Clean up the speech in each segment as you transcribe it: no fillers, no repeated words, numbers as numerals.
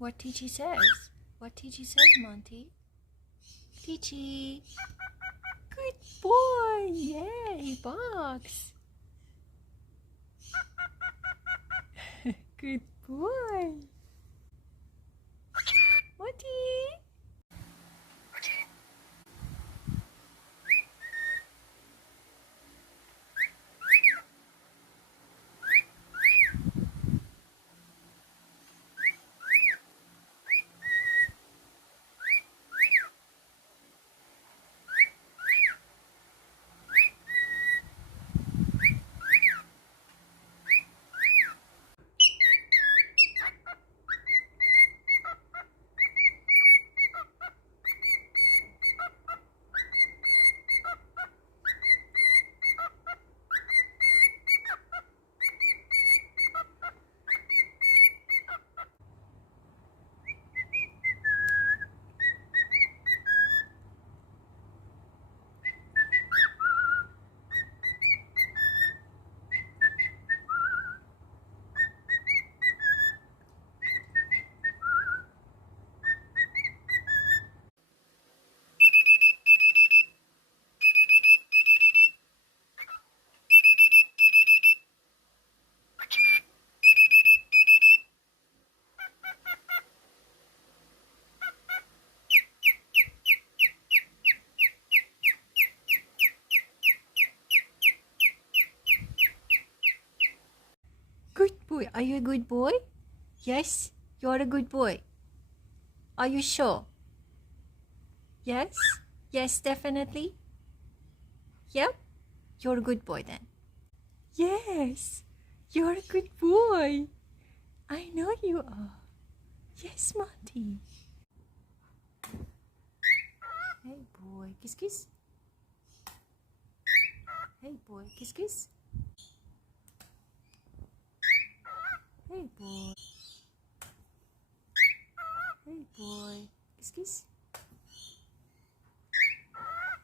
What Teachy says? What Teachy says, Monty? Teachy! Good boy! Yeah, he barks. Good boy! Monty! Good boy. Are you a good boy? Yes? You're a good boy. Are you sure? Yes? Yes, definitely? Yep? You're a good boy then. Yes, you're a good boy. I know you are. Yes, Monty. Hey boy, kiss kiss. Hey boy, kiss kiss. Hey boy. Hey boy, kiss kiss.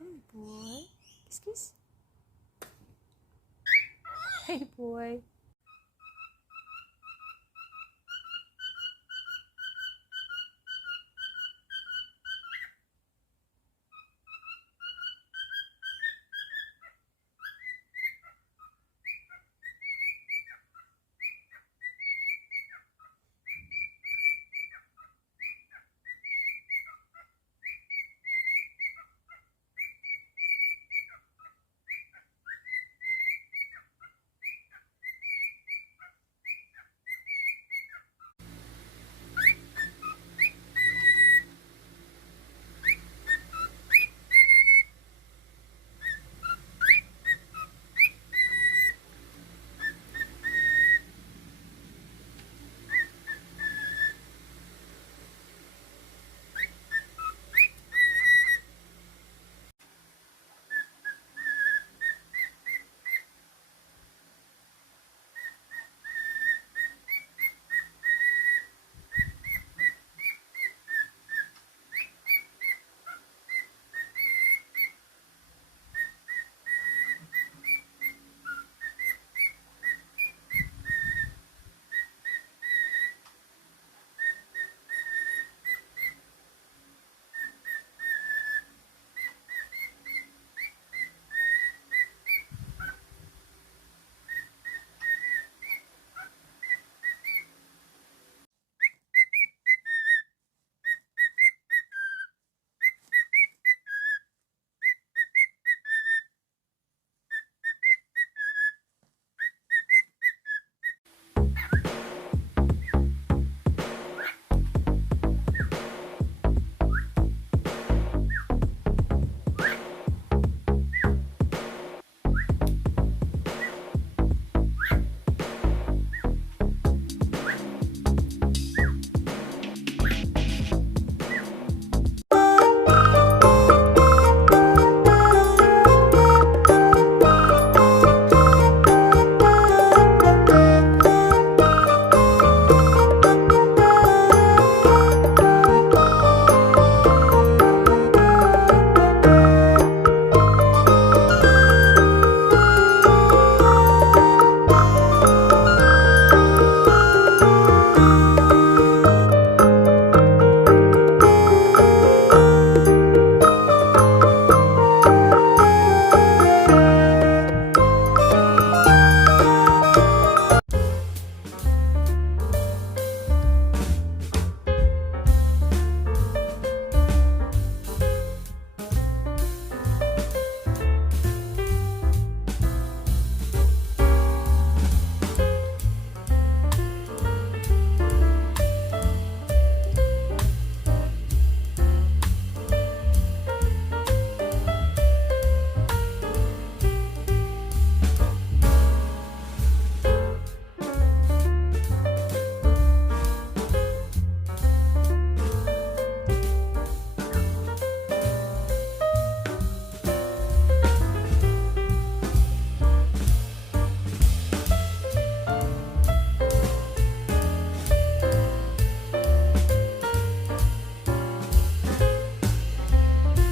Hey boy, kiss kiss. Hey boy.